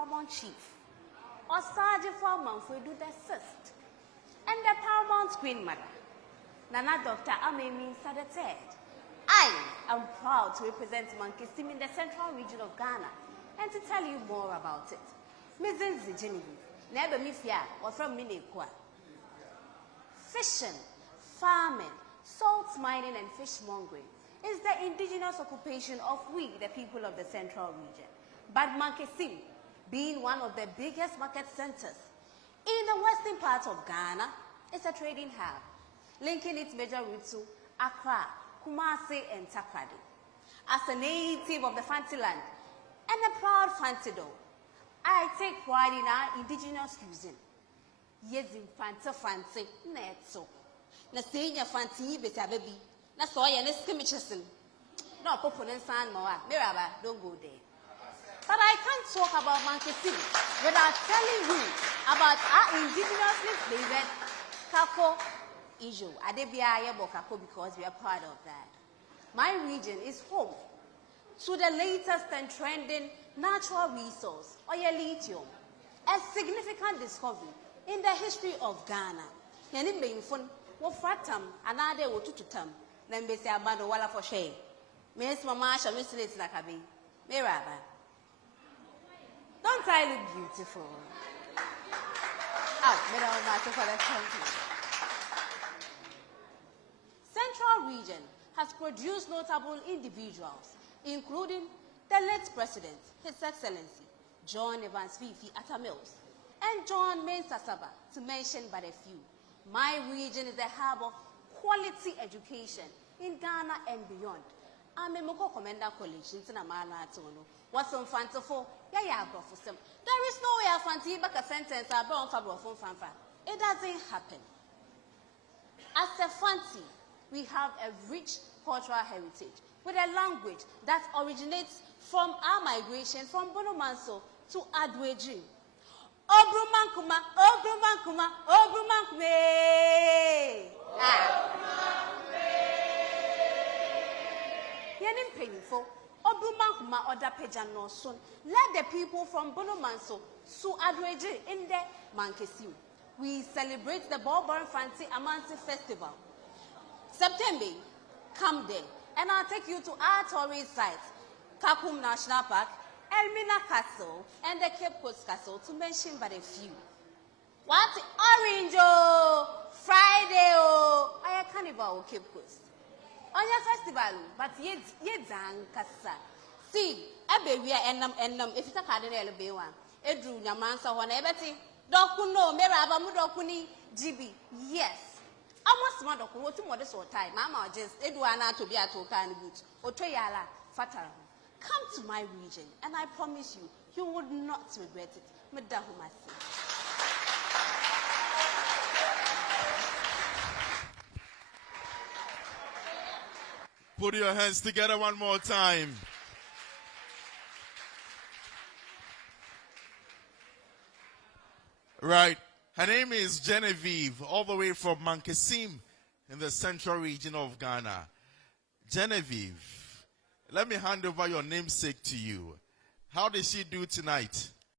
paramount chief, or Sergeant Manfredo VI, and the paramount queen mother, Nana Dr. Amemi III. I am proud to represent Mankesim in the central region of Ghana and to tell you more about it. Mrs. Genevieve, Neba Mifia, or from Mena Ekua. Fishing, farming, salt mining, and fishmongering is the indigenous occupation of we, the people of the central region. But Mankesim, being one of the biggest market centers in the western part of Ghana, is a trading hub, linking its major routes to Accra, Kumasi, and Takrady. As a native of the Fante land and a proud Fante dog, I take pride in our indigenous cuisine. Yes, in Fante, netso. Na senya Fante, beta baby. Na soya, na skimichesin. No, Poponen San Moa, Miraba, don't go there. But I can't talk about Mankesim without telling you about our indigenously flavored kako issue. Adebia Yebo kako because we are proud of that. My region is home to the latest and trending natural resource, oil lithium, a significant discovery in the history of Ghana. Yani beingfun wo fratam anade wo tututam na mbesi abando wala for shame. Miss Mama Shamislate Nakabi. Miraba. Don't I look beautiful? Oh, Mena for the country. Central region has produced notable individuals, including the late President, His Excellency, John Evans Fifi Atamils, and John Mensah, to mention but a few. My region is a hub of quality education in Ghana and beyond. I'm a Moko Commander College in Tinamana Tono. What's on Fante for? Yeah, for some. There is no way a Fante back a sentence about Fanfa. It doesn't happen. As a Fante, we have a rich cultural heritage with a language that originates from our migration from Bonomanso to Adweji. Obrumankuma, Obrumankuma, Obrumankume. Yenim painful. Obrumankuma oda pejano soon. Let the people from Bonomanso to Adweji in the Mankesim. We celebrate the Boborn Fancy Amansi Festival. September, come there, and I'll take you to our tourist sites, Kakum National Park, Mena Castle, and the Cape Coast Castle, to mention but a few. What? Orange, Friday, I a carnival, Cape Coast. On your festival, but yet, Kasa. See, a baby, and if it's a cardinal, be one. Edru, Yamansa, whatever. Dokuno, Meraba, Mudokuni, GB, yes. I must mother go to modest or time. Mama just Eduana to be at Okan Boots or Toyala Fatara. Come to my region, and I promise you, you would not regret it. Madahumasi. Put your hands together one more time. Right. Her name is Genevieve, all the way from Mankesim in the central region of Ghana. Genevieve, let me hand over your namesake to you. How did she do tonight?